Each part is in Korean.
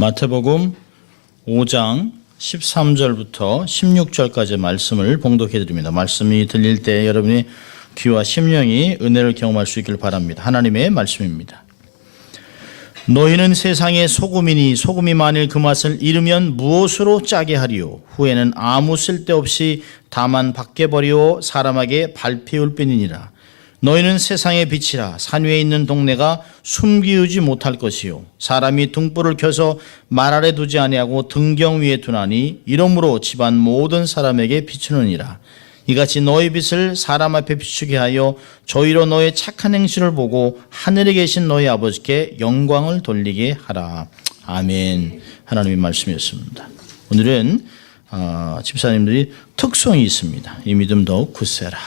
마태복음 5장 13절부터 16절까지 말씀을 봉독해 드립니다. 말씀이 들릴 때 여러분이 귀와 심령이 은혜를 경험할 수 있기를 바랍니다. 하나님의 말씀입니다. 너희는 세상의 소금이니 소금이 만일 그 맛을 잃으면 무엇으로 짜게 하리요? 후에는 아무 쓸데없이 다만 밖에 버리고 사람에게 밟히울 뿐이니라. 너희는 세상의 빛이라. 산 위에 있는 동네가 숨기우지 못할 것이요 사람이 등불을 켜서 말 아래 두지 아니하고 등경 위에 두나니 이러므로 집안 모든 사람에게 비추느니라. 이같이 너희 빛을 사람 앞에 비추게 하여 저희로 너의 착한 행실을 보고 하늘에 계신 너희 아버지께 영광을 돌리게 하라. 아멘. 하나님의 말씀이었습니다. 오늘은 집사님들이 특성이 있습니다. 이 믿음 더욱 굳세라.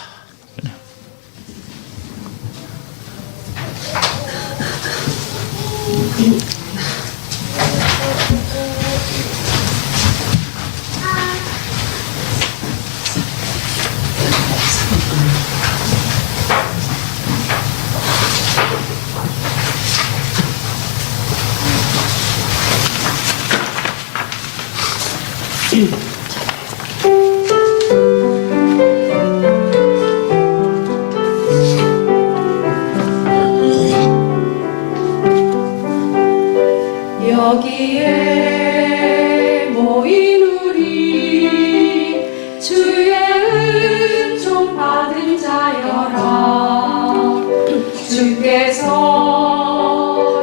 여기에 모인 우리 주의 은총 받은 자여라. 주께서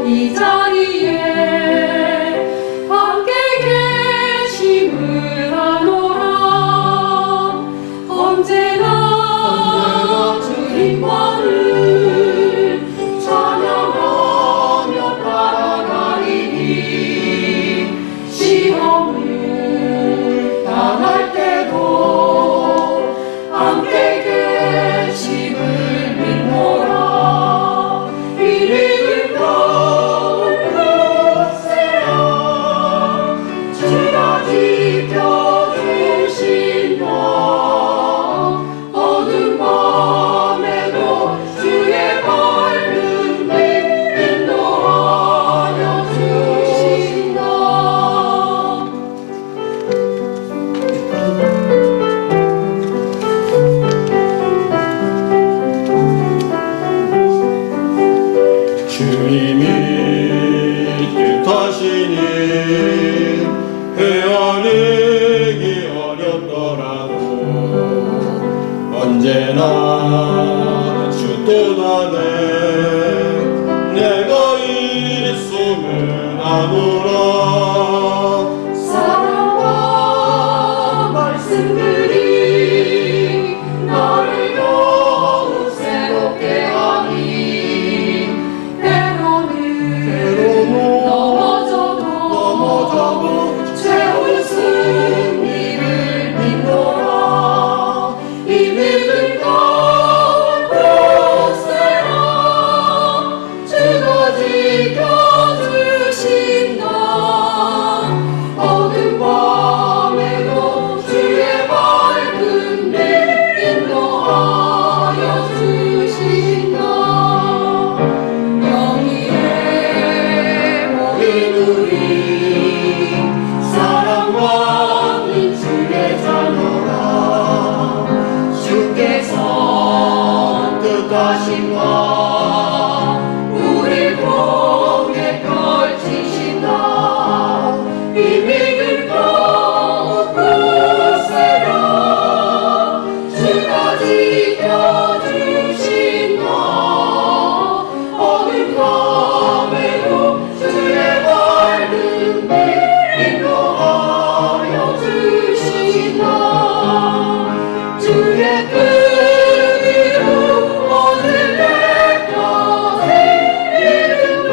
이 자리에 함께 계심을 아노라. 언제나 주님만을 찬양하며 따라가리니 시험을 당할 때도 함께 계심을 믿노라. 이 믿음 더욱 굳세라. 주가 지켜주신다. 어두운 밤에도 주의 밝은 빛 인도하여 주신다. 주님이 뜻하시니 헤아리기 어렵더라도 언제나 주 뜻 안에 내가 있음을 아노라. 사랑과 말씀들이 나를 더욱 새롭게 하니 때로는 넘어져도 채운 승리를 믿노라. 이 믿음 더욱 굳세라. 주가 지켜주신다. 어두운 밤에도 주의 밝은 빛 인도하여 주신다. 여기에 모인 우리 사랑과 주의 자녀라. 주께서 뜻하신 바 우리 통해 펼치신다. 이 믿음 더욱 굳세라. 주가 지켜주신다. 어두운 밤에도 주의 밝은 빛 인도하여 주신다. 주의 뜻대로 오늘 때까지 이름도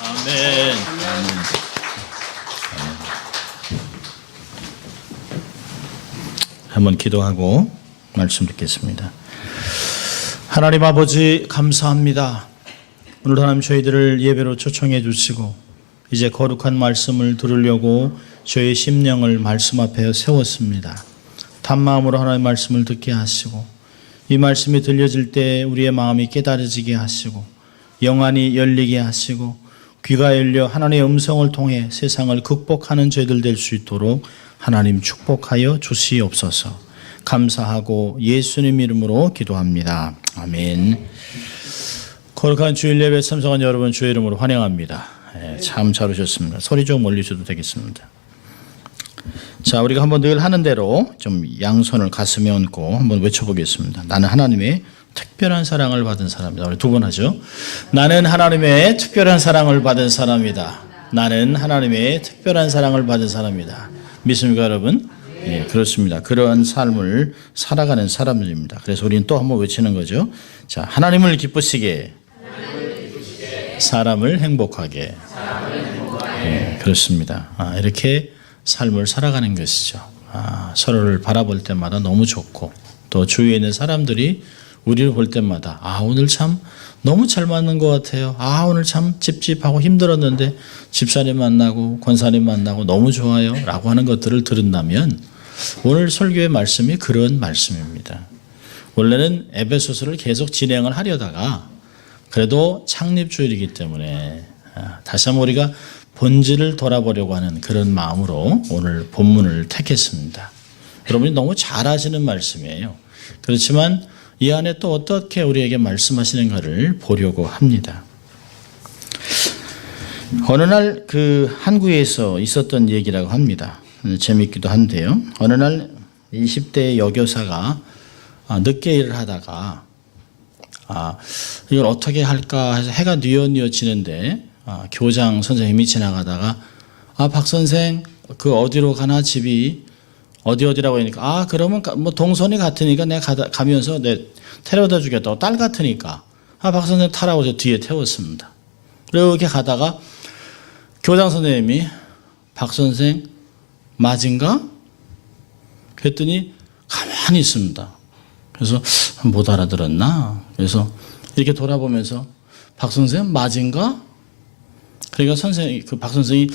아멘. 한번 기도하고 말씀 듣겠습니다. 하나님 아버지 감사합니다. 오늘 하나님 저희들을 예배로 초청해 주시고 이제 거룩한 말씀을 들으려고 저희 심령을 말씀 앞에 세웠습니다. 단마음으로 하나님의 말씀을 듣게 하시고 이 말씀이 들려질 때 우리의 마음이 깨달아지게 하시고 영안이 열리게 하시고 귀가 열려 하나님의 음성을 통해 세상을 극복하는 죄들 될 수 있도록 하나님 축복하여 주시옵소서. 감사하고 예수님 이름으로 기도합니다. 아멘. 거룩한 주일 예배 참석한 여러분 주의 이름으로 환영합니다. 참 잘 오셨습니다. 소리 좀 올리셔도 되겠습니다. 자, 우리가 한번 늘 하는 대로 좀 양손을 가슴에 얹고 한번 외쳐보겠습니다. 나는 하나님의 특별한 사랑을 받은 사람이다. 우리 두 번 하죠. 나는 하나님의 특별한 사랑을 받은 사람이다. 나는 하나님의 특별한 사랑을 받은 사람이다. 믿습니까, 여러분? 예, 그렇습니다. 그러한 삶을 살아가는 사람들입니다. 그래서 우리는 또 한번 외치는 거죠. 자, 하나님을 기쁘시게, 사람을 행복하게. 예, 그렇습니다. 이렇게 삶을 살아가는 것이죠. 서로를 바라볼 때마다 너무 좋고 또 주위에 있는 사람들이 우리를 볼 때마다 오늘 참 너무 잘 맞는 것 같아요. 오늘 참 찝찝하고 힘들었는데 집사님 만나고 권사님 만나고 너무 좋아요 라고 하는 것들을 들은다면 오늘 설교의 말씀이 그런 말씀입니다. 원래는 에베소서를 계속 진행을 하려다가 그래도 창립주일이기 때문에 다시 한번 우리가 본질을 돌아보려고 하는 그런 마음으로 오늘 본문을 택했습니다. 여러분이 너무 잘 아시는 말씀이에요. 그렇지만 이 안에 또 어떻게 우리에게 말씀하시는가를 보려고 합니다. 어느 날 그 한국에서 있었던 얘기라고 합니다. 재밌기도 한데요. 어느 날 20대 여교사가 늦게 일을 하다가 이걸 어떻게 할까 해서 해가 뉘어뉘어지는데 교장 선생님이 지나가다가 박 선생 그 어디로 가나 집이 어디라고 하니까 그러면 뭐 동선이 같으니까 내가 가면서 내 태워다 주겠다고 딸 같으니까 박 선생 타라고 저 뒤에 태웠습니다. 이렇게 가다가 교장 선생님이 박 선생 맞은가? 그랬더니 가만히 있습니다. 그래서 못 알아들었나? 그래서 이렇게 돌아보면서 박 선생 맞은가? 그러니까 그 박 선생이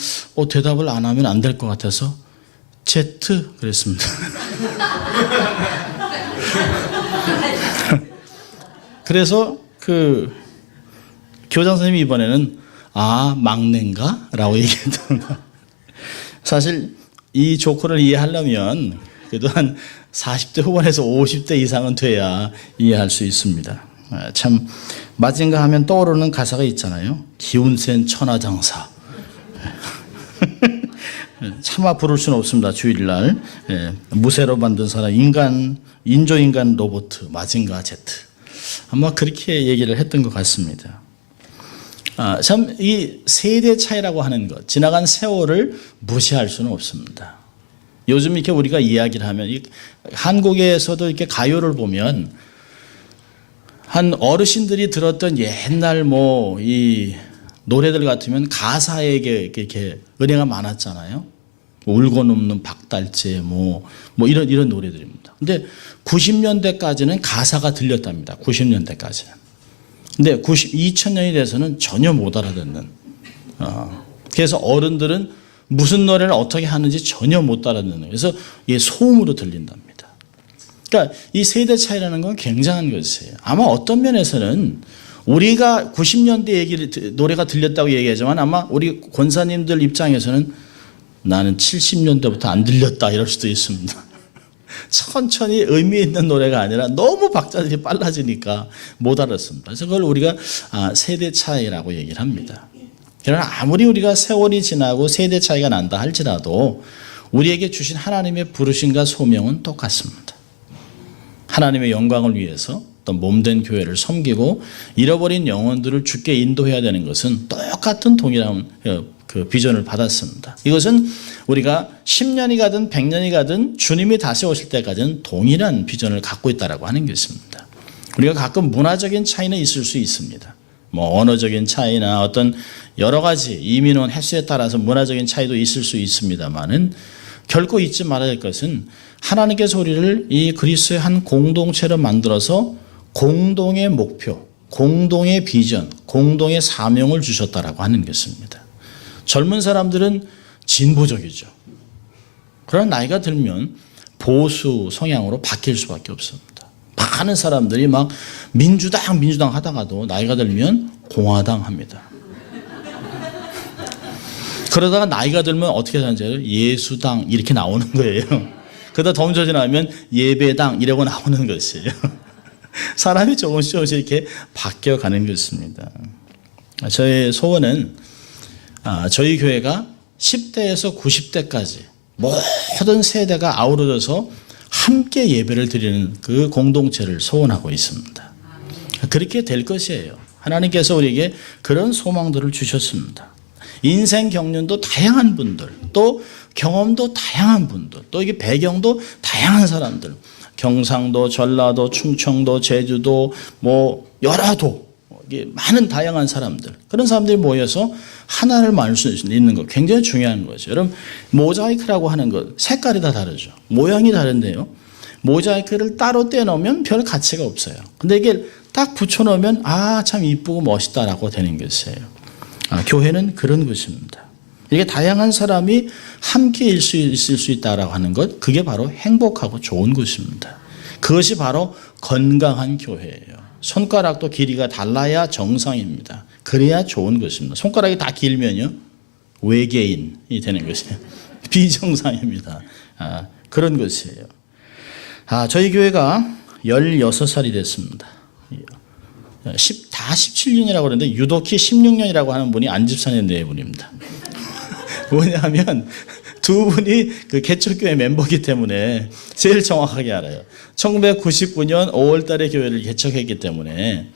대답을 안 하면 안 될 것 같아서 Z 그랬습니다. 그래서 그 교장 선생님이 이번에는 막내인가? 라고 얘기했던 거. 사실 이 조커를 이해하려면 그래도 한 40대 후반에서 50대 이상은 돼야 이해할 수 있습니다. 참 맞은가 하면 떠오르는 가사가 있잖아요. 기운 센 천하장사. 차마 부를 수는 없습니다. 주일날 무쇠로 만든 사람 인조인간 로봇 맞은가 Z. 아마 그렇게 얘기를 했던 것 같습니다. 참 이 세대 차이라고 하는 것, 지나간 세월을 무시할 수는 없습니다. 요즘 이렇게 우리가 이야기를 하면 한국에서도 이렇게 가요를 보면 한 어르신들이 들었던 옛날 이 노래들 같으면 가사에 이렇게 은혜가 많았잖아요. 울고 넘는 박달재 이런 노래들입니다. 근데 90년대까지는 가사가 들렸답니다. 90년대까지는. 근데 2000년이 돼서는 전혀 못 알아듣는. 그래서 어른들은 무슨 노래를 어떻게 하는지 전혀 못 알아듣는. 그래서 이게 소음으로 들린답니다. 그러니까 이 세대 차이라는 건 굉장한 것이에요. 아마 어떤 면에서는 우리가 90년대 노래가 들렸다고 얘기하지만 아마 우리 권사님들 입장에서는 나는 70년대부터 안 들렸다 이럴 수도 있습니다. 천천히 의미 있는 노래가 아니라 너무 박자들이 빨라지니까 못 알았습니다. 그래서 그걸 우리가 세대 차이라고 얘기를 합니다. 그러나 아무리 우리가 세월이 지나고 세대 차이가 난다 할지라도 우리에게 주신 하나님의 부르심과 소명은 똑같습니다. 하나님의 영광을 위해서 또 몸된 교회를 섬기고 잃어버린 영혼들을 주께 인도해야 되는 것은 똑같은 동일한 그 비전을 받았습니다. 이것은 우리가 10년이 가든 100년이 가든 주님이 다시 오실 때까지는 동일한 비전을 갖고 있다고 하는 것입니다. 우리가 가끔 문화적인 차이는 있을 수 있습니다. 언어적인 차이나 어떤 여러 가지 이민 온 횟수에 따라서 문화적인 차이도 있을 수 있습니다만은 결코 잊지 말아야 할 것은 하나님께서 우리를 이 그리스도의 한 공동체로 만들어서 공동의 목표, 공동의 비전, 공동의 사명을 주셨다라고 하는 것입니다. 젊은 사람들은 진보적이죠. 그러나 나이가 들면 보수 성향으로 바뀔 수밖에 없습니다. 많은 사람들이 막 민주당 하다가도 나이가 들면 공화당 합니다. 그러다가 나이가 들면 어떻게 사는지 알아요? 예수당 이렇게 나오는 거예요. 그러다 더 지나면 예배당 이라고 나오는 것이에요. 사람이 조금씩 이렇게 바뀌어가는 것입니다. 저의 소원은 저희 교회가 10대에서 90대까지 모든 세대가 아우러져서 함께 예배를 드리는 그 공동체를 소원하고 있습니다. 그렇게 될 것이에요. 하나님께서 우리에게 그런 소망들을 주셨습니다. 인생 경륜도 다양한 분들, 또 경험도 다양한 분들, 또 이게 배경도 다양한 사람들, 경상도, 전라도, 충청도, 제주도, 뭐 여라도, 이게 많은 다양한 사람들, 그런 사람들이 모여서 하나를 만들 수 있는 것 굉장히 중요한 거죠. 여러분, 모자이크라고 하는 것 색깔이 다 다르죠. 모양이 다른데요. 모자이크를 따로 떼놓으면 별 가치가 없어요. 근데 이게 딱 붙여놓으면 참 이쁘고 멋있다라고 되는 것이에요. 교회는 그런 것입니다. 이게 다양한 사람이 함께 있을 수 있다라고 하는 것, 그게 바로 행복하고 좋은 것입니다. 그것이 바로 건강한 교회예요. 손가락도 길이가 달라야 정상입니다. 그래야 좋은 것입니다. 손가락이 다 길면요, 외계인이 되는 것이에요. 비정상입니다. 그런 것이에요. 저희 교회가 16살이 됐습니다. 다 17년이라고 그러는데 유독히 16년이라고 하는 분이 안집사님 네 분입니다. 뭐냐면 두 분이 그 개척교회 멤버이기 때문에 제일 정확하게 알아요. 1999년 5월 달에 교회를 개척했기 때문에,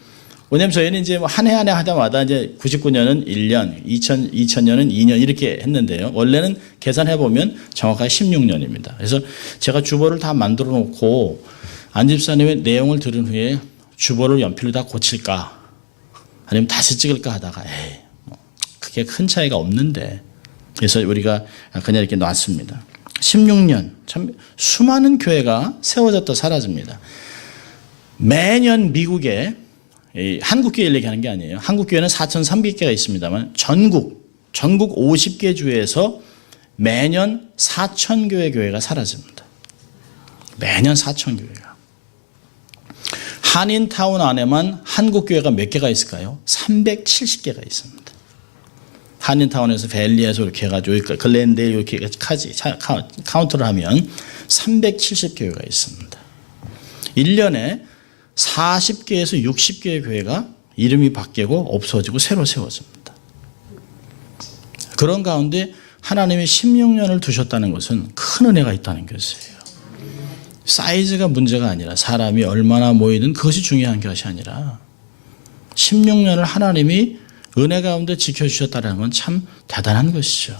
왜냐면 저희는 이제 한 해 하다마다 이제 99년은 1년, 2000년은 2년 이렇게 했는데요. 원래는 계산해 보면 정확하게 16년입니다. 그래서 제가 주보를 다 만들어 놓고 안집사님의 내용을 들은 후에 주보를 연필로 다 고칠까 아니면 다시 찍을까 하다가 그게 큰 차이가 없는데, 그래서 우리가 그냥 이렇게 놨습니다. 16년, 참 수많은 교회가 세워졌다 사라집니다. 매년 미국에, 한국교회를 얘기하는 게 아니에요. 한국교회는 4,300개가 있습니다만 전국 50개 주에서 매년 4,000교회 교회가 사라집니다. 매년 4,000교회가. 한인타운 안에만 한국교회가 몇 개가 있을까요? 370개가 있습니다. 한인타운에서 밸리에서 이렇게 해가지고 여기까지 글랜드에 이렇게 카운트를 하면 370교회가 있습니다. 1년에 40개에서 60개의 교회가 이름이 바뀌고 없어지고 새로 세워집니다. 그런 가운데 하나님이 16년을 두셨다는 것은 큰 은혜가 있다는 것이에요. 사이즈가 문제가 아니라 사람이 얼마나 모이든 그것이 중요한 것이 아니라 16년을 하나님이 은혜 가운데 지켜주셨다는 건 참 대단한 것이죠.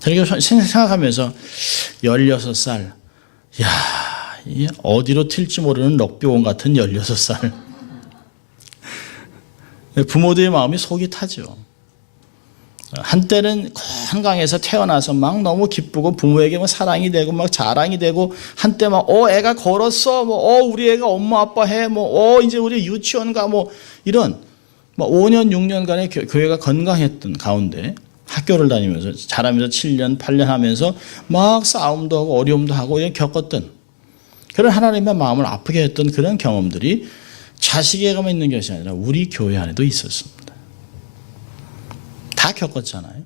저희가 생각하면서 16살, 어디로 튈지 모르는 럭비공 같은 16살. 부모들의 마음이 속이 타죠. 한때는 건강해서 태어나서 막 너무 기쁘고 부모에게 막 사랑이 되고 막 자랑이 되고, 한때 막 애가 걸었어, 우리 애가 엄마 아빠 해, 이제 우리 유치원 가, 이런 5년 6년간의 교회가 건강했던 가운데 학교를 다니면서 자라면서 7년 8년 하면서 막 싸움도 하고 어려움도 하고 겪었던 그런 하나님의 마음을 아프게 했던 그런 경험들이 자식에게만 있는 것이 아니라 우리 교회 안에도 있었습니다. 다 겪었잖아요.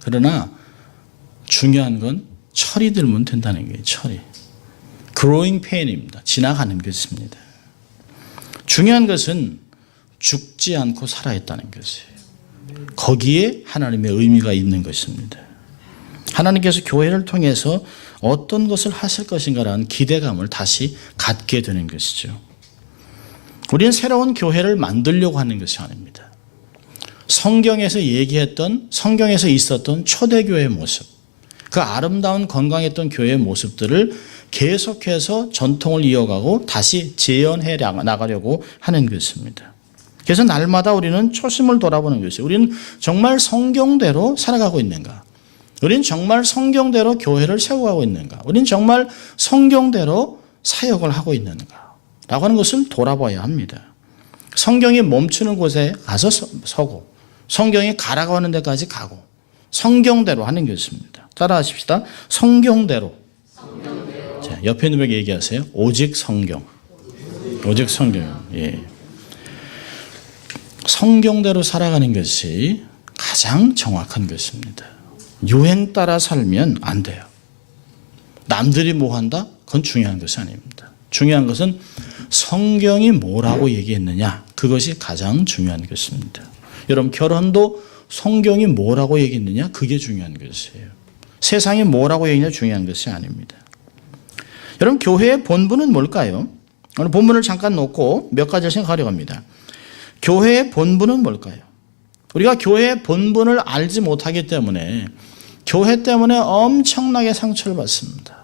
그러나 중요한 건 철이 들면 된다는 거예요. 철이. growing pain입니다. 지나가는 것입니다. 중요한 것은 죽지 않고 살아있다는 것이에요. 거기에 하나님의 의미가 있는 것입니다. 하나님께서 교회를 통해서 어떤 것을 하실 것인가라는 기대감을 다시 갖게 되는 것이죠. 우리는 새로운 교회를 만들려고 하는 것이 아닙니다. 성경에서 얘기했던, 성경에서 있었던 초대교회의 모습, 그 아름다운 건강했던 교회의 모습들을 계속해서 전통을 이어가고 다시 재현해 나가려고 하는 것입니다. 그래서 날마다 우리는 초심을 돌아보는 것이에요. 우리는 정말 성경대로 살아가고 있는가? 우리는 정말 성경대로 교회를 세워가고 있는가? 우리는 정말 성경대로 사역을 하고 있는가? 라고 하는 것을 돌아봐야 합니다. 성경이 멈추는 곳에 가서 서고, 성경이 가라고 하는 데까지 가고, 성경대로 하는 것입니다. 따라하십시다. 성경대로. 옆에 있는 분에게 얘기하세요. 오직 성경. 오직 성경. 예. 성경대로 살아가는 것이 가장 정확한 것입니다. 유행 따라 살면 안 돼요. 남들이 뭐 한다? 그건 중요한 것이 아닙니다. 중요한 것은 성경이 뭐라고 얘기했느냐, 그것이 가장 중요한 것입니다. 여러분, 결혼도 성경이 뭐라고 얘기했느냐, 그게 중요한 것이에요. 세상이 뭐라고 얘기했느냐 중요한 것이 아닙니다. 여러분, 교회의 본분은 뭘까요? 오늘 본문을 잠깐 놓고 몇 가지를 생각하려고 합니다. 교회의 본분은 뭘까요? 우리가 교회의 본분을 알지 못하기 때문에 교회 때문에 엄청나게 상처를 받습니다.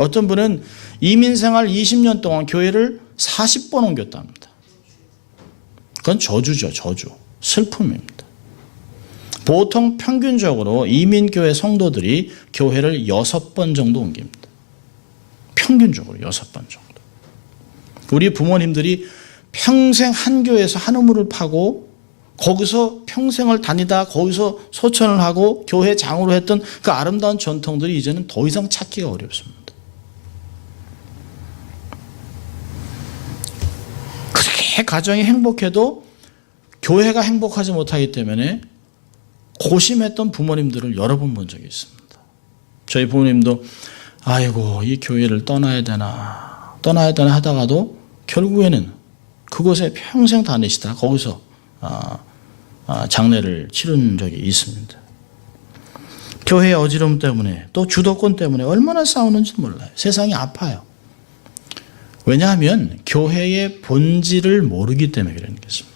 어떤 분은 이민생활 20년 동안 교회를 40번 옮겼다 합니다. 그건 저주죠, 저주. 슬픔입니다. 보통 평균적으로 이민교회 성도들이 교회를 6번 정도 옮깁니다. 평균적으로 6번 정도. 우리 부모님들이 평생 한 교회에서 한 우물을 파고 거기서 평생을 다니다 거기서 소천을 하고 교회 장으로 했던 그 아름다운 전통들이 이제는 더 이상 찾기가 어렵습니다. 그렇게 가정이 행복해도 교회가 행복하지 못하기 때문에 고심했던 부모님들을 여러 번 본 적이 있습니다. 저희 부모님도 아이고 이 교회를 떠나야 되나 하다가도 결국에는 그곳에 평생 다니시다가 거기서 장례를 치른 적이 있습니다. 교회의 어지러움 때문에 또 주도권 때문에 얼마나 싸우는지 몰라요. 세상이 아파요. 왜냐하면 교회의 본질을 모르기 때문에 그런 것입니다.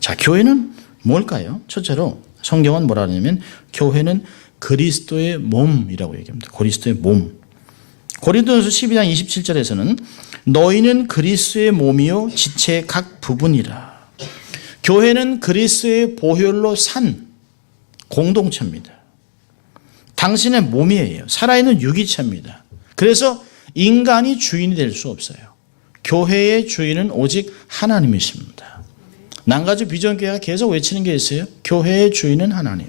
자, 교회는 뭘까요? 첫째로 성경은 뭐라 하냐면 교회는 그리스도의 몸이라고 얘기합니다. 그리스도의 몸. 고린도전서 12장 27절에서는 너희는 그리스도의 몸이요 지체의 각 부분이라. 교회는 그리스도의 보혈로 산 공동체입니다. 당신의 몸이에요. 살아있는 유기체입니다. 그래서 인간이 주인이 될 수 없어요. 교회의 주인은 오직 하나님이십니다. 난가주 비전교회가 계속 외치는 게 있어요. 교회의 주인은 하나님.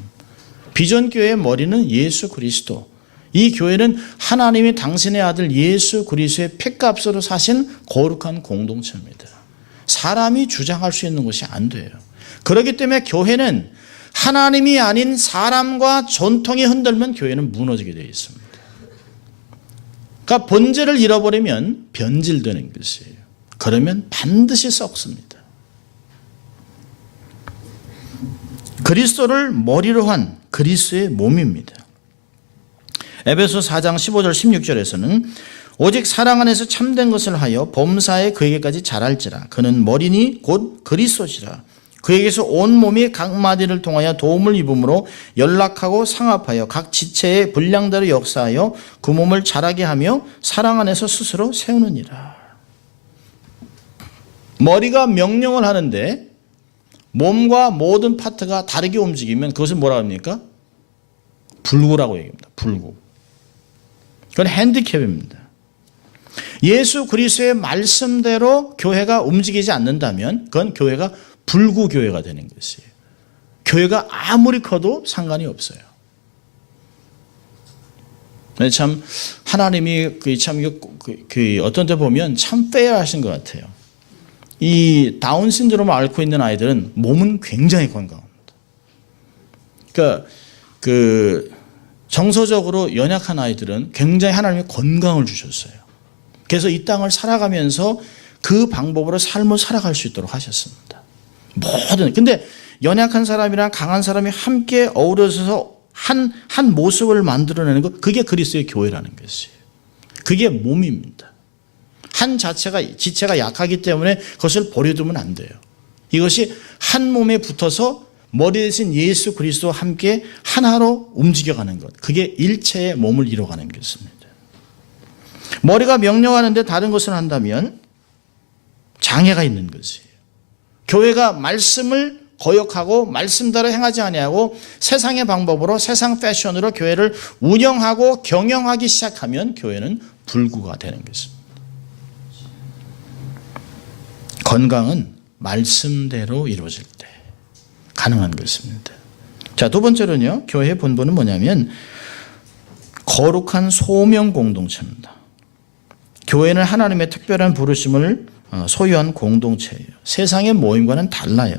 비전교회의 머리는 예수 그리스도. 이 교회는 하나님이 당신의 아들 예수 그리스도의 피값으로 사신 거룩한 공동체입니다. 사람이 주장할 수 있는 것이 안 돼요. 그렇기 때문에 교회는 하나님이 아닌 사람과 전통이 흔들면 교회는 무너지게 되어 있습니다. 그러니까 본질을 잃어버리면 변질되는 것이에요. 그러면 반드시 썩습니다. 그리스도를 머리로 한 그리스도의 몸입니다. 에베소 4장 15절 16절에서는 오직 사랑 안에서 참된 것을 하여 범사에 그에게까지 자랄지라. 그는 머리니 곧 그리스도시라. 그에게서 온 몸이 각 마디를 통하여 도움을 입음으로 연락하고 상합하여 각 지체의 분량대로 역사하여 그 몸을 자라게 하며 사랑 안에서 스스로 세우느니라. 머리가 명령을 하는데 몸과 모든 파트가 다르게 움직이면 그것을 뭐라고 합니까? 불구라고 얘기합니다. 불구. 그건 핸디캡입니다. 예수 그리스도의 말씀대로 교회가 움직이지 않는다면 그건 교회가 불구교회가 되는 것이에요. 교회가 아무리 커도 상관이 없어요. 참 하나님이 어떤 때 보면 참 페어하신 것 같아요. 이 다운 신드롬을 앓고 있는 아이들은 몸은 굉장히 건강합니다. 그러니까 정서적으로 연약한 아이들은 굉장히 하나님이 건강을 주셨어요. 그래서 이 땅을 살아가면서 그 방법으로 삶을 살아갈 수 있도록 하셨습니다. 근데 연약한 사람이랑 강한 사람이 함께 어우러져서 한 모습을 만들어내는 것, 그게 그리스도의 교회라는 것이에요. 그게 몸입니다. 한 지체가 약하기 때문에 그것을 버려두면 안 돼요. 이것이 한 몸에 붙어서 머리 대신 예수 그리스도와 함께 하나로 움직여가는 것, 그게 일체의 몸을 이루어가는 것입니다. 머리가 명령하는데 다른 것을 한다면 장애가 있는 것이에요. 교회가 말씀을 거역하고 말씀대로 행하지 아니하고 세상의 방법으로 세상 패션으로 교회를 운영하고 경영하기 시작하면 교회는 불구가 되는 것입니다. 건강은 말씀대로 이루어질 때 가능한 것입니다. 자, 두 번째로는요, 교회의 본분은 뭐냐면 거룩한 소명 공동체입니다. 교회는 하나님의 특별한 부르심을 소유한 공동체예요. 세상의 모임과는 달라요.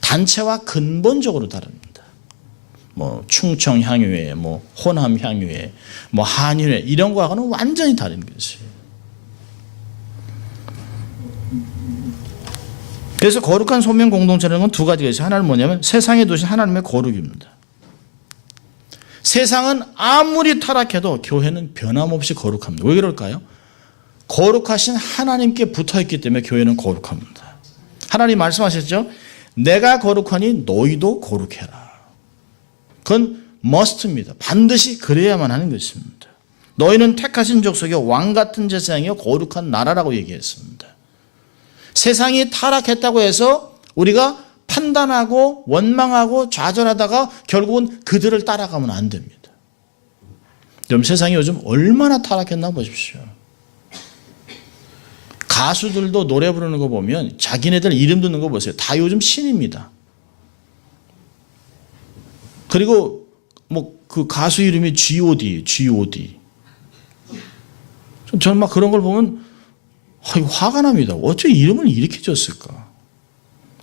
단체와 근본적으로 다릅니다. 뭐 충청 향유회, 뭐 호남 향유회, 뭐 한인회 이런 거하고는 완전히 다른 것이에요. 그래서 거룩한 소명 공동체라는 건 두 가지가 있어요. 하나는 뭐냐면 세상에 두신 하나님의 거룩입니다. 세상은 아무리 타락해도 교회는 변함없이 거룩합니다. 왜 그럴까요? 거룩하신 하나님께 붙어있기 때문에 교회는 거룩합니다. 하나님 말씀하셨죠? 내가 거룩하니 너희도 거룩해라. 그건 must입니다. 반드시 그래야만 하는 것입니다. 너희는 택하신 족속이요 왕 같은 제사장이요 거룩한 나라라고 얘기했습니다. 세상이 타락했다고 해서 우리가 판단하고 원망하고 좌절하다가 결국은 그들을 따라가면 안 됩니다. 여러분 세상이 요즘 얼마나 타락했나 보십시오. 가수들도 노래 부르는 거 보면 자기네들 이름 듣는 거 보세요. 다 요즘 신입니다. 그리고 뭐 그 가수 이름이 G.O.D. 저는 막 그런 걸 보면 화가 납니다. 어째 이름을 이렇게 줬을까?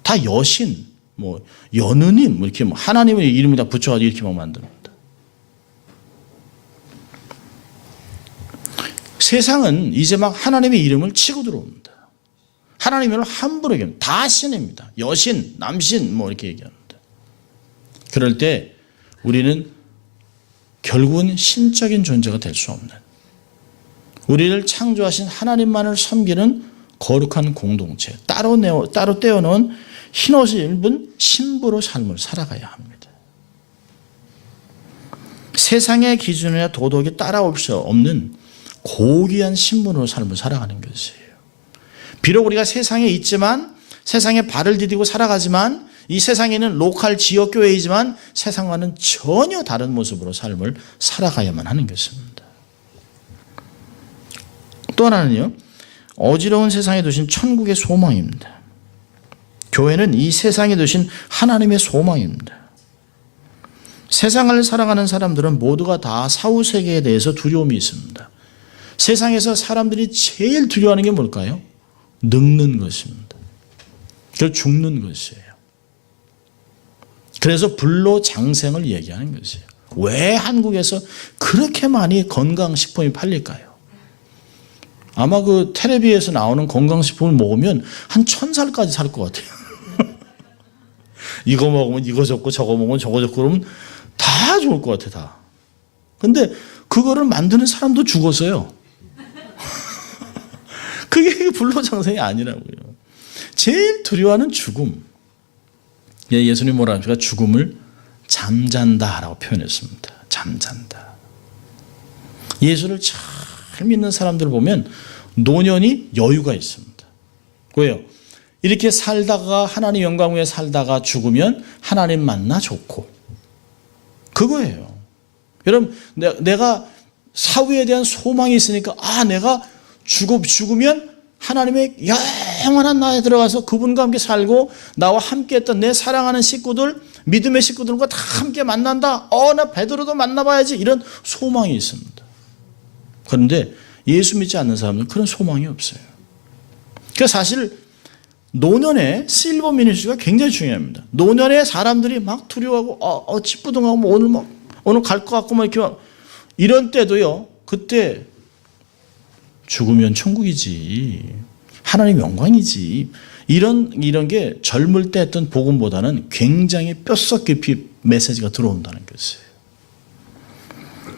다 여신, 뭐 연우님, 뭐 이렇게 하나님의 이름을 다 붙여가지고 이렇게 막 만듭니다. 세상은 이제 막 하나님의 이름을 치고 들어옵니다. 하나님의 이름을 함부로 얘기합니다. 다 신입니다. 여신, 남신, 뭐 이렇게 얘기합니다. 그럴 때 우리는 결국은 신적인 존재가 될 수 없는, 우리를 창조하신 하나님만을 섬기는 거룩한 공동체, 따로 떼어놓은 흰옷을 입은 신부로 삶을 살아가야 합니다. 세상의 기준이나 도덕이 따라올 수 없는 고귀한 신분으로 삶을 살아가는 것이에요. 비록 우리가 세상에 있지만, 세상에 발을 디디고 살아가지만, 이 세상에는 로컬 지역교회이지만 세상과는 전혀 다른 모습으로 삶을 살아가야만 하는 것입니다. 또 하나는요, 어지러운 세상에 두신 천국의 소망입니다. 교회는 이 세상에 두신 하나님의 소망입니다. 세상을 살아가는 사람들은 모두가 다 사후세계에 대해서 두려움이 있습니다. 세상에서 사람들이 제일 두려워하는 게 뭘까요? 늙는 것입니다. 그리고 죽는 것이에요. 그래서 불로장생을 얘기하는 것이에요. 왜 한국에서 그렇게 많이 건강식품이 팔릴까요? 아마 그 텔레비에서 나오는 건강식품을 먹으면 한 1000살까지 살 것 같아요. 이거 먹으면 이거 좋고 저거 먹으면 저거 좋고 그러면 다 좋을 것 같아 다. 근데 그거를 만드는 사람도 죽었어요. 그게 불로장생이 아니라고요. 제일 두려워하는 죽음. 예수님 뭐라 합니까? 죽음을 잠잔다라고 표현했습니다. 잠잔다. 예수를 잘 믿는 사람들 보면 노년이 여유가 있습니다. 왜요? 이렇게 살다가 하나님 영광 위에 살다가 죽으면 하나님 만나 좋고 그거예요. 여러분 내가 사후에 대한 소망이 있으니까 내가 죽으면 하나님의 영원한 나라에 들어가서 그분과 함께 살고 나와 함께 했던 내 사랑하는 식구들, 믿음의 식구들과 다 함께 만난다. 나 베드로도 만나봐야지. 이런 소망이 있습니다. 그런데 예수 믿지 않는 사람들은 그런 소망이 없어요. 그래서 사실 노년에 실버 미니스트리가 굉장히 중요합니다. 노년에 사람들이 막 두려워하고 찌뿌둥하고 오늘 갈 것 같고 막 이렇게 막 이런 때도요. 그때 죽으면 천국이지. 하나님 영광이지. 이런 게 젊을 때 했던 복음보다는 굉장히 뼛속 깊이 메시지가 들어온다는 것이에요.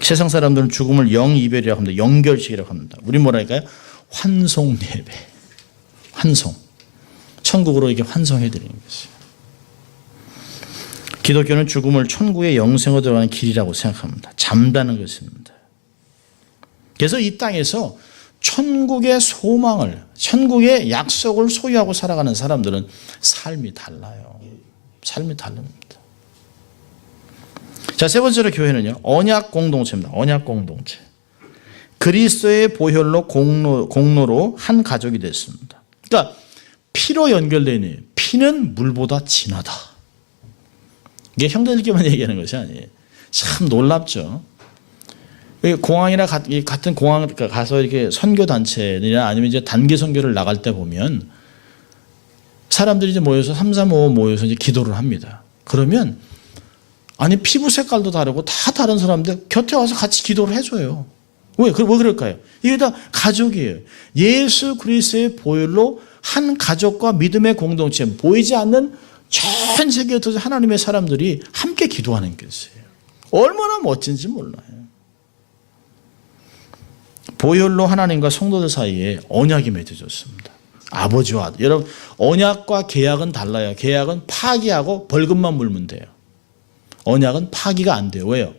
세상 사람들은 죽음을 영이별이라고 합니다. 영결식이라고 합니다. 우리 뭐라 할까요? 환송 예배. 환송. 천국으로 이렇게 환송해드리는 것이에요. 기독교는 죽음을 천국의 영생으로 들어가는 길이라고 생각합니다. 잠다는 것입니다. 그래서 이 땅에서 천국의 소망을, 천국의 약속을 소유하고 살아가는 사람들은 삶이 달라요. 삶이 다릅니다. 자, 세 번째로 교회는요, 언약 공동체입니다. 언약 공동체. 그리스도의 보혈로 공로로 한 가족이 됐습니다. 그러니까 피로 연결되어 있는, 피는 물보다 진하다. 이게 형제들끼리만 얘기하는 것이 아니에요. 참 놀랍죠. 공항이나 같은 공항 가서 이렇게 선교 단체나 아니면 이제 단기 선교를 나갈 때 보면 사람들이 이제 모여서 3, 3, 5 모여서 이제 기도를 합니다. 그러면 아니 피부 색깔도 다르고 다 다른 사람들 곁에 와서 같이 기도를 해줘요. 왜 그럴까요? 이게 다 가족이에요. 예수 그리스도의 보혈로 한 가족과 믿음의 공동체, 보이지 않는 전 세계에 터진 하나님의 사람들이 함께 기도하는 것이에요. 얼마나 멋진지 몰라요. 보혈로 하나님과 성도들 사이에 언약이 맺어졌습니다. 아버지와 아들. 여러분 언약과 계약은 달라요. 계약은 파기하고 벌금만 물면 돼요. 언약은 파기가 안 돼요. 왜요?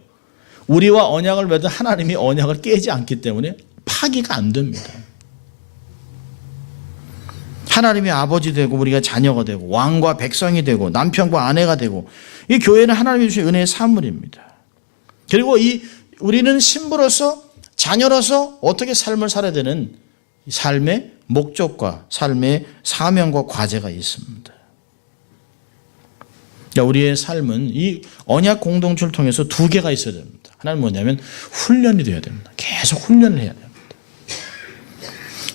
우리와 언약을 맺은 하나님이 언약을 깨지 않기 때문에 파기가 안 됩니다. 하나님이 아버지 되고 우리가 자녀가 되고 왕과 백성이 되고 남편과 아내가 되고 이 교회는 하나님이 주신 은혜의 산물입니다. 그리고 우리는 신부로서 자녀로서 어떻게 삶을 살아야 되는 삶의 목적과 삶의 사명과 과제가 있습니다. 그러니까 우리의 삶은 이 언약 공동체를 통해서 두 개가 있어야 됩니다. 하나는 뭐냐면 훈련이 되어야 됩니다. 계속 훈련을 해야 됩니다.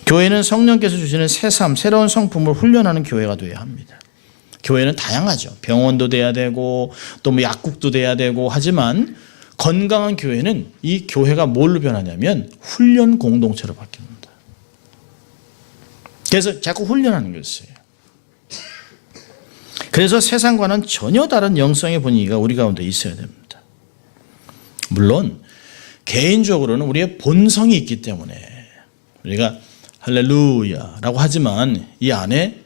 교회는 성령께서 주시는 새삼, 새로운 성품을 훈련하는 교회가 되어야 합니다. 교회는 다양하죠. 병원도 돼야 되고 또 뭐 약국도 돼야 되고 하지만 건강한 교회는 이 교회가 뭘로 변하냐면 훈련 공동체로 바뀝니다. 그래서 자꾸 훈련하는 것이에요. 그래서 세상과는 전혀 다른 영성의 분위기가 우리 가운데 있어야 됩니다. 물론 개인적으로는 우리의 본성이 있기 때문에 우리가 할렐루야라고 하지만 이 안에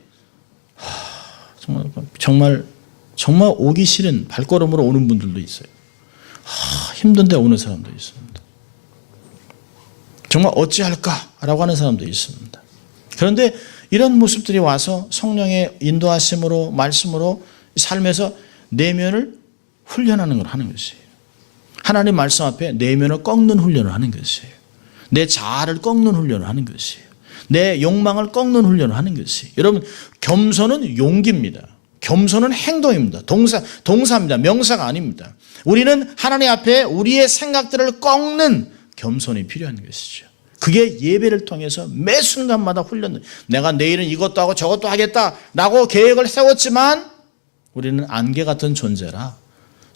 정말 오기 싫은 발걸음으로 오는 분들도 있어요. 힘든데 오는 사람도 있습니다. 정말 어찌할까라고 하는 사람도 있습니다. 그런데 이런 모습들이 와서 성령의 인도하심으로 말씀으로 삶에서 내면을 훈련하는 걸 하는 것이에요. 하나님 말씀 앞에 내면을 꺾는 훈련을 하는 것이에요. 내 자아를 꺾는 훈련을 하는 것이에요. 내 욕망을 꺾는 훈련을 하는 것이에요. 여러분 겸손은 용기입니다. 겸손은 행동입니다. 동사입니다. 명사가 아닙니다. 우리는 하나님 앞에 우리의 생각들을 꺾는 겸손이 필요한 것이죠. 그게 예배를 통해서 매 순간마다 훈련. 내가 내일은 이것도 하고 저것도 하겠다라고 계획을 세웠지만 우리는 안개 같은 존재라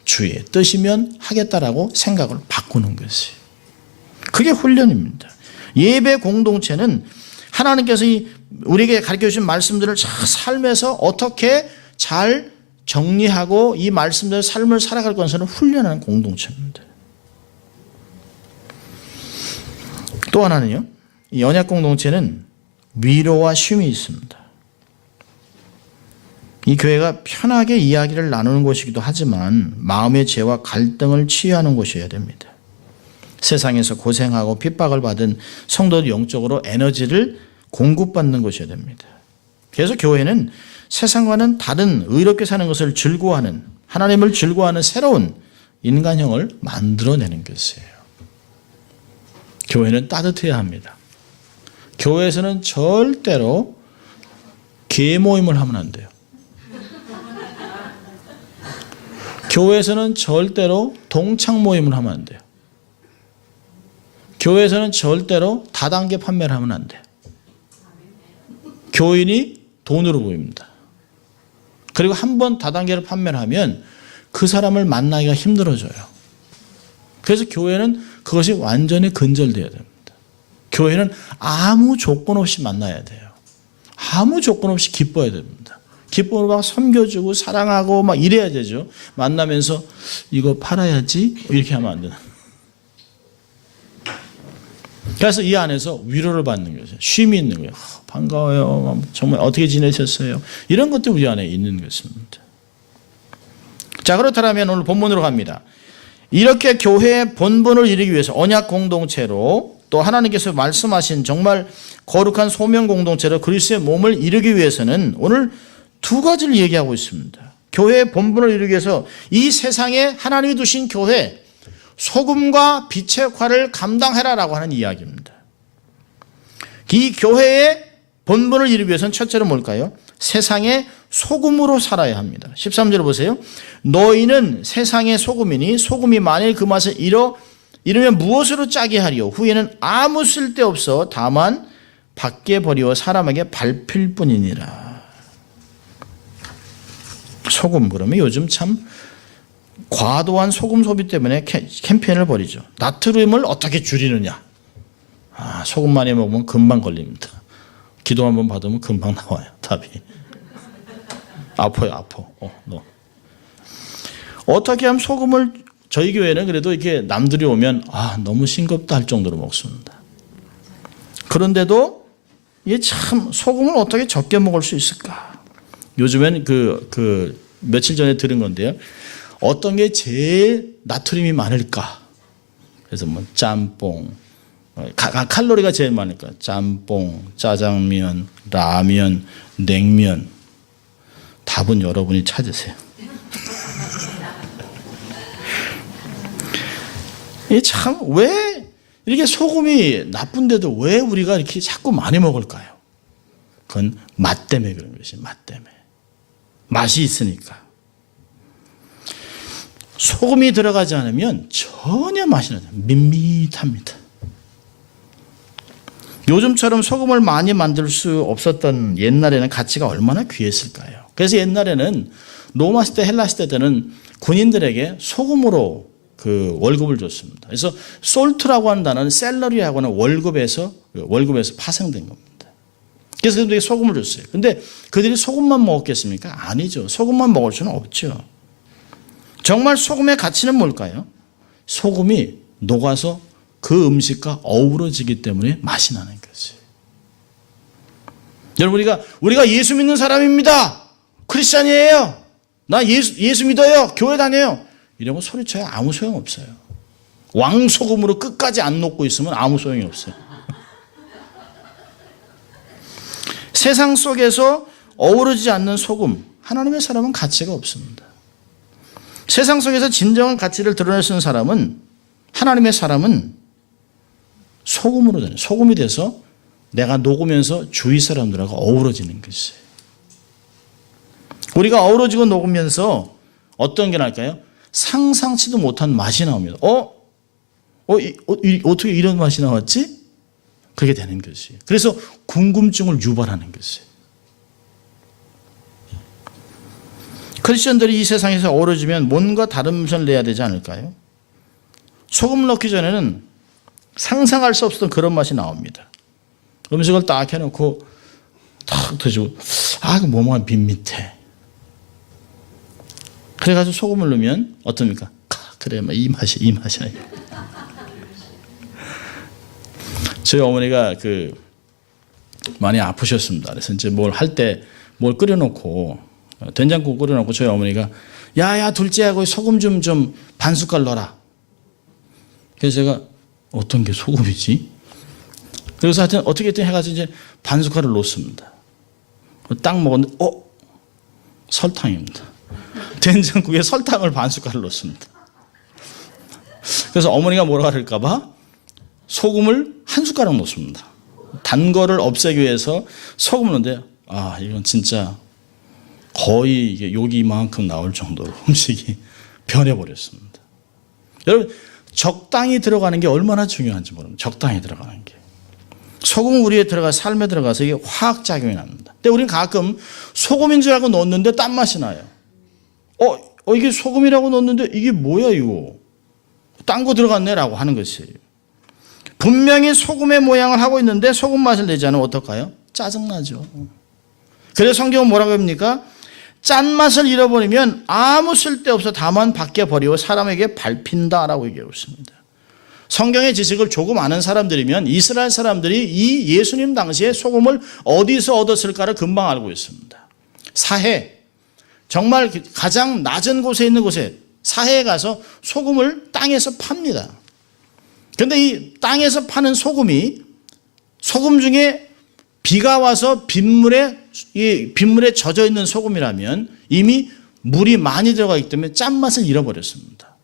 주의 뜻이면 하겠다라고 생각을 바꾸는 것이에요. 그게 훈련입니다. 예배 공동체는 하나님께서 우리에게 가르쳐 주신 말씀들을 삶에서 어떻게 잘 정리하고 이 말씀대로 삶을 살아갈 것을 훈련하는 공동체입니다. 또 하나는요. 이 언약 공동체는 위로와 쉼이 있습니다. 이 교회가 편하게 이야기를 나누는 곳이기도 하지만 마음의 죄와 갈등을 치유하는 곳이어야 됩니다. 세상에서 고생하고 핍박을 받은 성도들 영적으로 에너지를 공급받는 곳이어야 됩니다. 그래서 교회는 세상과는 다른 의롭게 사는 것을 즐거워하는 하나님을 즐거워하는 새로운 인간형을 만들어내는 것이에요. 교회는 따뜻해야 합니다. 교회에서는 절대로 계모임을 하면 안 돼요. 교회에서는 절대로 동창 모임을 하면 안 돼요. 교회에서는 절대로 다단계 판매를 하면 안 돼요. 교인이 돈으로 보입니다. 그리고 한 번 다단계를 판매를 하면 그 사람을 만나기가 힘들어져요. 그래서 교회는 그것이 완전히 근절돼야 됩니다. 교회는 아무 조건 없이 만나야 돼요. 아무 조건 없이 기뻐야 됩니다. 기쁨으로 막 섬겨주고 사랑하고 막 이래야 되죠. 만나면서 이거 팔아야지 이렇게 하면 안 되나. 그래서 이 안에서 위로를 받는 거죠. 쉼이 있는 거예요. 반가워요. 정말 어떻게 지내셨어요? 이런 것도 우리 안에 있는 것입니다. 자, 그렇다면 오늘 본문으로 갑니다. 이렇게 교회의 본분을 이루기 위해서 언약 공동체로 또 하나님께서 말씀하신 정말 거룩한 소명 공동체로 그리스도의 몸을 이루기 위해서는 오늘 두 가지를 얘기하고 있습니다. 교회의 본분을 이루기 위해서 이 세상에 하나님이 두신 교회 소금과 빛의 역할을 감당해라라고 하는 이야기입니다. 이 교회의 본분을 이루기 위해서는 첫째로 뭘까요? 세상의 소금으로 살아야 합니다. 13절 보세요. 너희는 세상의 소금이니 소금이 만일 그 맛을 잃어 이러면 무엇으로 짜게 하리요? 후에는 아무 쓸데없어 다만 밖에 버리워 사람에게 밟힐 뿐이니라. 소금, 그러면 요즘 참 과도한 소금 소비 때문에 캠페인을 벌이죠. 나트륨을 어떻게 줄이느냐. 소금 많이 먹으면 금방 걸립니다. 기도 한번 받으면 금방 나와요, 답이. 아파요. 어떻게 하면 소금을, 저희 교회는 그래도 이렇게 남들이 오면 너무 싱겁다 할 정도로 먹습니다. 그런데도 이게 참 소금을 어떻게 적게 먹을 수 있을까? 요즘엔 며칠 전에 들은 건데요. 어떤 게 제일 나트륨이 많을까? 그래서 뭐 짬뽕, 칼로리가 제일 많을까? 짬뽕, 짜장면, 라면, 냉면. 답은 여러분이 찾으세요. 이게 참 왜 이렇게 소금이 나쁜데도 왜 우리가 이렇게 자꾸 많이 먹을까요? 그건 맛 때문에 그런 것이, 맛 때문에. 맛이 있으니까. 소금이 들어가지 않으면 전혀 맛이 나지 않아요. 밋밋합니다. 요즘처럼 소금을 많이 만들 수 없었던 옛날에는 가치가 얼마나 귀했을까요? 그래서 옛날에는 로마 시대, 헬라 시대 때는 군인들에게 소금으로 그 월급을 줬습니다. 그래서 솔트라고 하는 단어는 셀러리라고 하는 월급에서 파생된 겁니다. 그래서 그들에게 소금을 줬어요. 근데 그들이 소금만 먹었겠습니까? 아니죠. 소금만 먹을 수는 없죠. 정말 소금의 가치는 뭘까요? 소금이 녹아서 그 음식과 어우러지기 때문에 맛이 나는 거지. 여러분, 우리가 예수 믿는 사람입니다. 크리스찬이에요. 나 예수 믿어요. 교회 다녀요. 이러면 소리쳐야 아무 소용 없어요. 왕소금으로 끝까지 안 녹고 있으면 아무 소용이 없어요. 세상 속에서 어우러지지 않는 소금, 하나님의 사람은 가치가 없습니다. 세상 속에서 진정한 가치를 드러낼 수 있는 사람은, 하나님의 사람은 소금으로 되는, 소금이 돼서 내가 녹으면서 주위 사람들하고 어우러지는 것이에요. 우리가 어우러지고 녹으면서 어떤 게 날까요? 상상치도 못한 맛이 나옵니다. 어떻게 이런 맛이 나왔지? 그렇게 되는 것이에요. 그래서 궁금증을 유발하는 것이에요. 크리스천들이 이 세상에서 어우러지면 뭔가 다른 음식을 내야 되지 않을까요? 소금을 넣기 전에는 상상할 수 없었던 그런 맛이 나옵니다. 음식을 딱 해놓고 탁 드시고 뭐만 밋밋해. 그래가지고 소금을 넣으면 어떻습니까? 그래, 이 맛이야. 저희 어머니가 많이 아프셨습니다. 그래서 이제 뭘 할 때 뭘 끓여놓고 된장국 끓여놓고 저희 어머니가 야 둘째하고 소금 좀 반 숟갈 넣어라. 그래서 제가 어떤 게 소금이지? 그래서 하여튼 어떻게든 해가지고 이제 반 숟갈을 넣습니다. 딱 먹었는데 설탕입니다. 된장국에 설탕을 반 숟갈을 넣습니다. 그래서 어머니가 뭐라 그럴까 봐 소금을 한 숟가락 넣습니다. 단 거를 없애기 위해서 소금을 넣는데 이건 진짜 거의 이게 여기만큼 나올 정도로 음식이 변해버렸습니다. 여러분, 적당히 들어가는 게 얼마나 중요한지 모릅니다. 적당히 들어가는 게. 소금은 우리의 삶에 들어가서 이게 화학작용이 납니다. 근데 우리는 가끔 소금인 줄 알고 넣었는데 딴 맛이 나요. 이게 소금이라고 넣었는데 이게 뭐야 이거. 딴 거 들어갔네 라고 하는 것이에요. 분명히 소금의 모양을 하고 있는데 소금 맛을 내지 않으면 어떨까요? 짜증나죠. 그래서 성경은 뭐라고 합니까? 짠맛을 잃어버리면 아무 쓸데없어 다만 밖에 버리고 사람에게 밟힌다라고 얘기하고 있습니다. 성경의 지식을 조금 아는 사람들이면 이스라엘 사람들이 이 예수님 당시에 소금을 어디서 얻었을까를 금방 알고 있습니다. 사해, 정말 가장 낮은 곳에 있는 곳에 사해에 가서 소금을 땅에서 팝니다. 그런데 이 땅에서 파는 소금 중에 비가 와서 빗물에 젖어 있는 소금이라면 이미 물이 많이 들어가 있기 때문에 짠맛을 잃어버렸습니다.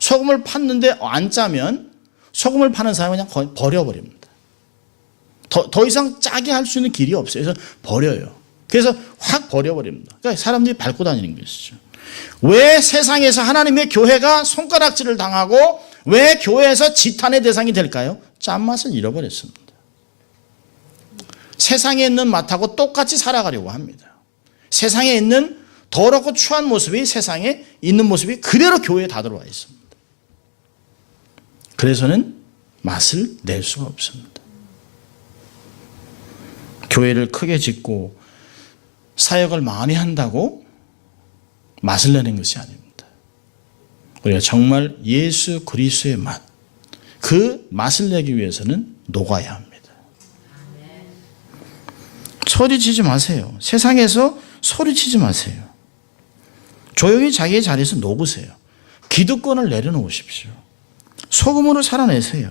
소금을 팠는데 안 짜면 소금을 파는 사람은 그냥 거의 버려버립니다. 더 이상 짜게 할 수 있는 길이 없어요. 그래서 버려요. 그래서 확 버려버립니다. 그러니까 사람들이 밟고 다니는 것이죠. 왜 세상에서 하나님의 교회가 손가락질을 당하고 왜 교회에서 지탄의 대상이 될까요? 짠맛을 잃어버렸습니다. 세상에 있는 맛하고 똑같이 살아가려고 합니다. 세상에 있는 더럽고 추한 모습이 세상에 있는 모습이 그대로 교회에 다 들어와 있습니다. 그래서는 맛을 낼 수가 없습니다. 교회를 크게 짓고 사역을 많이 한다고 맛을 내는 것이 아닙니다. 우리가 정말 예수 그리스도의 맛, 그 맛을 내기 위해서는 녹아야 합니다. 소리치지 마세요. 세상에서 소리치지 마세요. 조용히 자기의 자리에서 녹으세요. 기득권을 내려놓으십시오. 소금으로 살아내세요.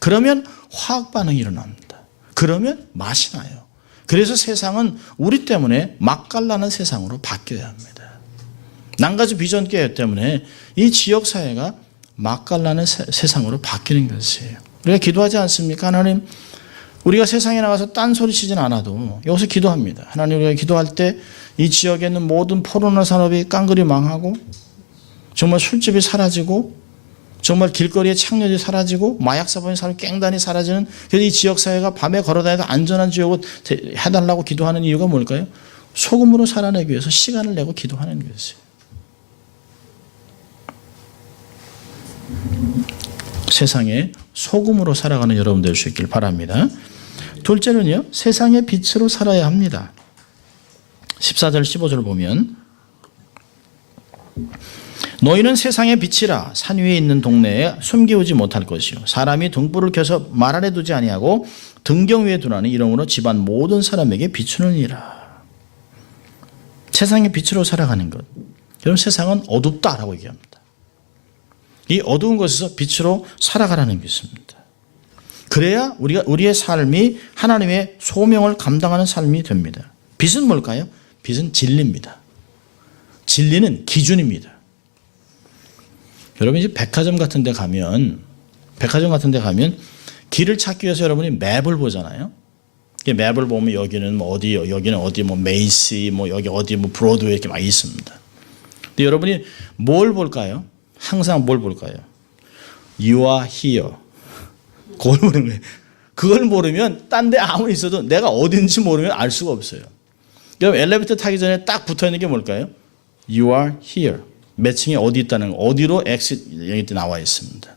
그러면 화학 반응이 일어납니다. 그러면 맛이 나요. 그래서 세상은 우리 때문에 맛깔나는 세상으로 바뀌어야 합니다. 난가지 비전 교회 때문에 이 지역사회가 맛깔나는 세상으로 바뀌는 것이에요. 우리가 기도하지 않습니까? 하나님, 우리가 세상에 나가서 딴소리 치진 않아도 여기서 기도합니다. 하나님, 우리가 기도할 때 이 지역에 있는 모든 포르노 산업이 깡그리 망하고 정말 술집이 사라지고 정말 길거리에 창녀들이 사라지고 마약사범이 깽단이 사라지는, 그래서 이 지역사회가 밤에 걸어다녀도 안전한 지역을 해달라고 기도하는 이유가 뭘까요? 소금으로 살아내기 위해서 시간을 내고 기도하는 것이에요. 세상에 소금으로 살아가는 여러분 될 수 있길 바랍니다. 둘째는요, 세상의 빛으로 살아야 합니다. 14절 15절 보면 너희는 세상의 빛이라. 산 위에 있는 동네에 숨기우지 못할 것이요 사람이 등불을 켜서 말 안에 두지 아니하고 등경 위에 두나니 이러므로 집안 모든 사람에게 비추느니라. 세상의 빛으로 살아가는 것. 여러분, 세상은 어둡다라고 얘기합니다. 이 어두운 것에서 빛으로 살아가라는 것입니다. 그래야 우리의 삶이 하나님의 소명을 감당하는 삶이 됩니다. 빛은 뭘까요? 빛은 진리입니다. 진리는 기준입니다. 여러분, 이제 백화점 같은 데 가면 길을 찾기 위해서 여러분이 맵을 보잖아요. 맵을 보면 여기는 뭐 어디, 여기는 어디, 뭐 메이시, 뭐 여기 어디, 뭐 브로드웨이 이렇게 막 있습니다. 근데 여러분이 뭘 볼까요? 항상 뭘 볼까요? You are here. 그걸 보는 거예요. 그걸 모르면 딴 데 아무리 있어도 내가 어딘지 모르면 알 수가 없어요. 여러분, 엘리베이터 타기 전에 딱 붙어 있는 게 뭘까요? You are here. 몇 층에 어디 있다는 거, 어디로 exit 여기 나와 있습니다.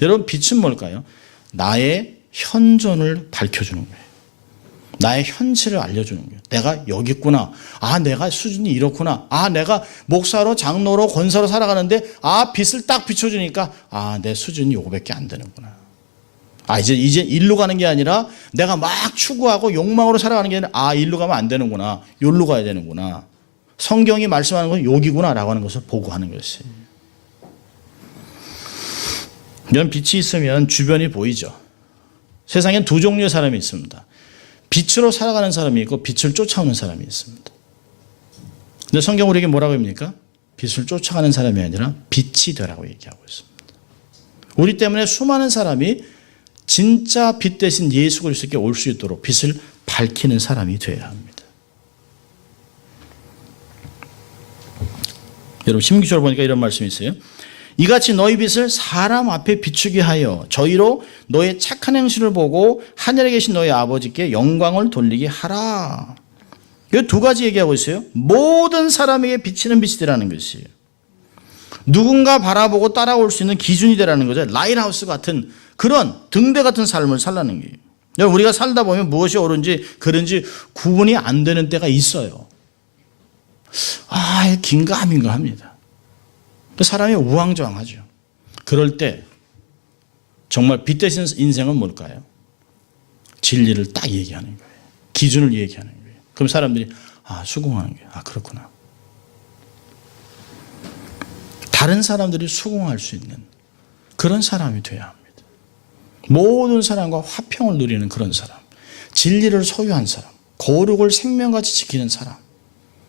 여러분, 빛은 뭘까요? 나의 현존을 밝혀주는 거예요. 나의 현실을 알려주는 거예요. 내가 여기 있구나. 아, 내가 수준이 이렇구나. 아, 내가 목사로, 장로로, 권사로 살아가는데 빛을 딱 비춰주니까 내 수준이 요거밖에 안 되는구나. 이제 일로 가는 게 아니라 내가 막 추구하고 욕망으로 살아가는 게 아니라 일로 가면 안 되는구나. 여기로 가야 되는구나. 성경이 말씀하는 건 여기구나라고 하는 것을 보고 하는 것이에요. 이런 빛이 있으면 주변이 보이죠. 세상엔 두 종류의 사람이 있습니다. 빛으로 살아가는 사람이 있고 빛을 쫓아오는 사람이 있습니다. 근데 성경 우리에게 뭐라고 합니까? 빛을 쫓아가는 사람이 아니라 빛이 되라고 얘기하고 있습니다. 우리 때문에 수많은 사람이 진짜 빛 대신 예수 그리스도께 올 수 있도록 빛을 밝히는 사람이 되어야 합니다. 여러분, 16절 보니까 이런 말씀이 있어요. 이같이 너희 빛을 사람 앞에 비추게 하여 저희로 너의 착한 행실을 보고 하늘에 계신 너희 아버지께 영광을 돌리게 하라. 이 두 가지 얘기하고 있어요. 모든 사람에게 비치는 빛이 되라는 것이에요. 누군가 바라보고 따라올 수 있는 기준이 되라는 거죠. 라이트하우스 같은 그런 등대 같은 삶을 살라는 거예요. 여러분, 우리가 살다 보면 무엇이 옳은지 그른지 구분이 안 되는 때가 있어요. 긴가민가 합니다. 사람이 우왕좌왕하죠. 그럴 때 정말 빛 대신 인생은 뭘까요? 진리를 딱 얘기하는 거예요. 기준을 얘기하는 거예요. 그럼 사람들이 수긍하는 거예요. 그렇구나. 다른 사람들이 수긍할 수 있는 그런 사람이 돼야 합니다. 모든 사람과 화평을 누리는 그런 사람, 진리를 소유한 사람, 거룩을 생명같이 지키는 사람,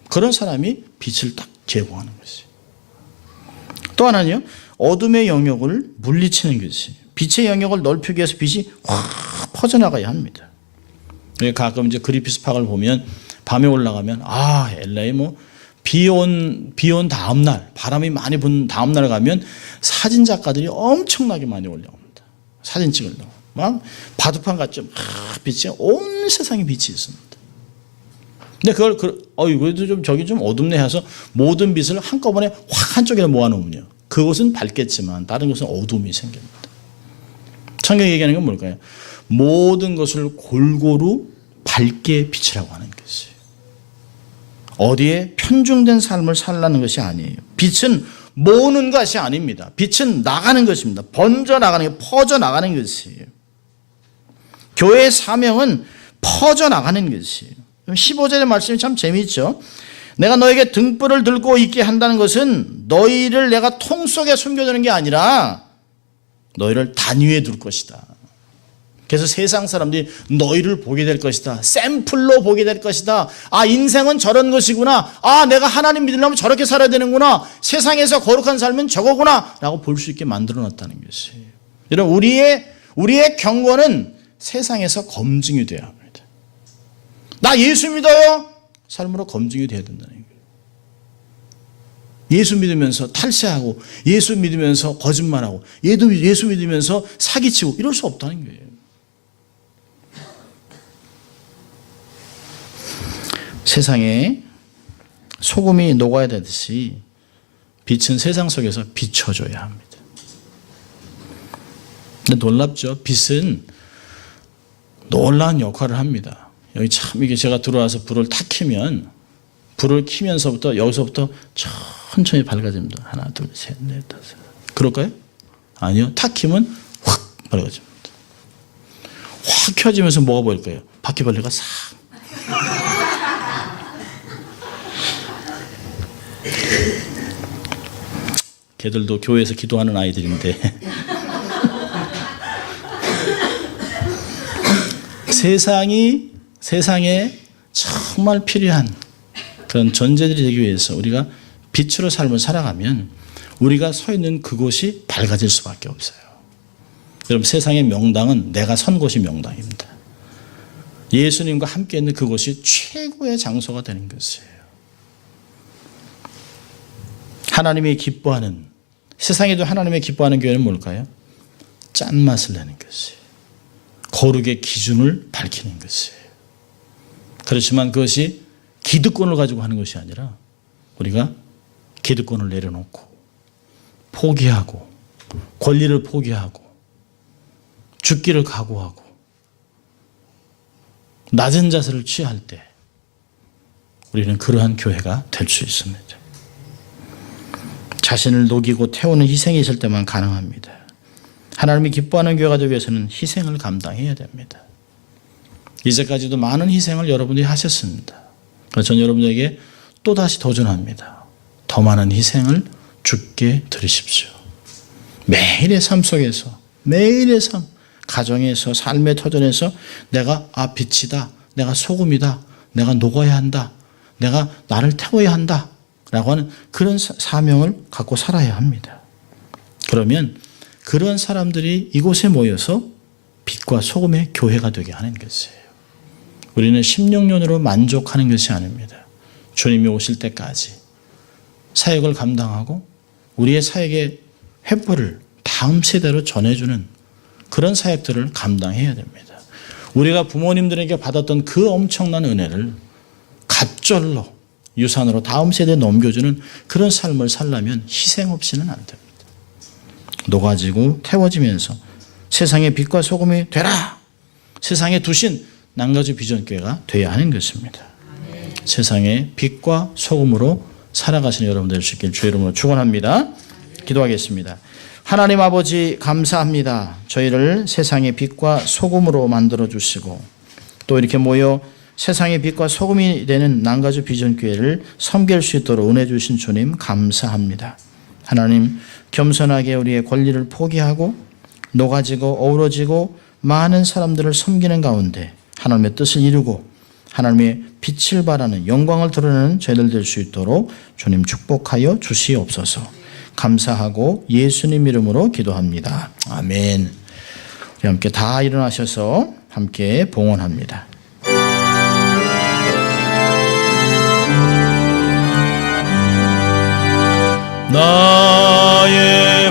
그런 사람이 빛을 딱 제공하는 것이에요. 또 하나는요, 어둠의 영역을 물리치는 것이, 빛의 영역을 넓히기 위해서 빛이 확 퍼져나가야 합니다. 가끔 이제 그리피스 파크를 보면 밤에 올라가면 LA 뭐 비 온 다음 날, 바람이 많이 분 다음 날 가면 사진 작가들이 엄청나게 많이 올라옵니다. 사진 찍으려고. 막 바둑판 같죠. 빛이 온 세상에 빛이 있습니다. 근데 그걸 그래도 좀 저기 좀 어둡네 해서 모든 빛을 한꺼번에 확 한쪽에 모아놓으면요. 그것은 밝겠지만 다른 것은 어둠이 생깁니다. 성경이 얘기하는 건 뭘까요? 모든 것을 골고루 밝게 비치라고 하는 것이에요. 어디에 편중된 삶을 살라는 것이 아니에요. 빛은 모으는 것이 아닙니다. 빛은 나가는 것입니다. 번져 나가는 게 퍼져 나가는 것이에요. 교회의 사명은 퍼져 나가는 것이에요. 15절의 말씀이 참 재미있죠. 내가 너에게 등불을 들고 있게 한다는 것은 너희를 내가 통 속에 숨겨두는 게 아니라 너희를 단위에 둘 것이다. 그래서 세상 사람들이 너희를 보게 될 것이다. 샘플로 보게 될 것이다. 아, 인생은 저런 것이구나. 아, 내가 하나님 믿으려면 저렇게 살아야 되는구나. 세상에서 거룩한 삶은 저거구나. 라고 볼 수 있게 만들어 놨다는 것이에요. 여러분, 우리의 경건은 세상에서 검증이 돼야 합니다. 나 예수 믿어요. 삶으로 검증이 돼야 된다는 거예요. 예수 믿으면서 탈세하고 예수 믿으면서 거짓말하고 예수 믿으면서 사기치고 이럴 수 없다는 거예요. 세상에 소금이 녹아야 되듯이 빛은 세상 속에서 비춰줘야 합니다. 근데 놀랍죠? 빛은 놀라운 역할을 합니다. 여기 참 이게 제가 들어와서 불을 탁 켜면 불을 켜면서부터 여기서부터 천천히 밝아집니다. 하나, 둘, 셋, 넷, 다섯. 그럴까요? 아니요. 탁 켜면 확 밝아집니다. 확 켜지면서 뭐가 보일까요? 바퀴벌레가 싹. 걔들도 교회에서 기도하는 아이들인데 세상에 정말 필요한 그런 존재들이 되기 위해서 우리가 빛으로 삶을 살아가면 우리가 서 있는 그곳이 밝아질 수밖에 없어요. 여러분, 세상의 명당은 내가 선 곳이 명당입니다. 예수님과 함께 있는 그곳이 최고의 장소가 되는 것이에요. 하나님이 기뻐하는, 세상에도 하나님이 기뻐하는 교회는 뭘까요? 짠맛을 내는 것이에요. 거룩의 기준을 밝히는 것이에요. 그렇지만 그것이 기득권을 가지고 하는 것이 아니라 우리가 기득권을 내려놓고 포기하고 권리를 포기하고 죽기를 각오하고 낮은 자세를 취할 때 우리는 그러한 교회가 될 수 있습니다. 자신을 녹이고 태우는 희생이 있을 때만 가능합니다. 하나님이 기뻐하는 교회가 되기 위해서는 희생을 감당해야 됩니다. 이제까지도 많은 희생을 여러분들이 하셨습니다. 그래서 저는 여러분에게 또다시 도전합니다. 더 많은 희생을 주께 드리십시오. 매일의 삶 속에서, 매일의 삶, 가정에서, 삶의 터전에서 내가 빛이다, 내가 소금이다, 내가 녹아야 한다, 내가 나를 태워야 한다 라고 하는 그런 사명을 갖고 살아야 합니다. 그러면 그런 사람들이 이곳에 모여서 빛과 소금의 교회가 되게 하는 것이에요. 우리는 16년으로 만족하는 것이 아닙니다. 주님이 오실 때까지 사역을 감당하고 우리의 사역의 횃불을 다음 세대로 전해주는 그런 사역들을 감당해야 됩니다. 우리가 부모님들에게 받았던 그 엄청난 은혜를 갑절로 유산으로 다음 세대에 넘겨주는 그런 삶을 살려면 희생 없이는 안 됩니다. 녹아지고 태워지면서 세상의 빛과 소금이 되라. 세상에 두신 난가주 비전교회가 되어야 하는 것입니다. 세상의 빛과 소금으로 살아가시는 여러분들 수 있길 주의 이름으로 축원합니다. 기도하겠습니다. 하나님 아버지 감사합니다. 저희를 세상의 빛과 소금으로 만들어 주시고 또 이렇게 모여 세상의 빛과 소금이 되는 난가주 비전교회를 섬길 수 있도록 은혜 주신 주님 감사합니다. 하나님 겸손하게 우리의 권리를 포기하고 녹아지고 어우러지고 많은 사람들을 섬기는 가운데 하나님의 뜻을 이루고 하나님의 빛을 발하는 영광을 드러내는 저희들 될 수 있도록 주님 축복하여 주시옵소서. 감사하고 예수님 이름으로 기도합니다. 아멘. 우리 함께 다 일어나셔서 함께 봉헌합니다.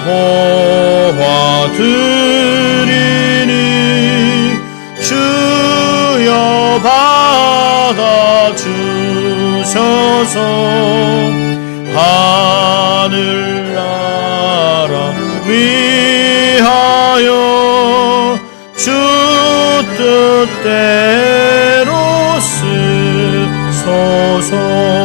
보화 드리니 주여 받아 주셔서 하늘나라 위하여 주 뜻대로 쓰소서.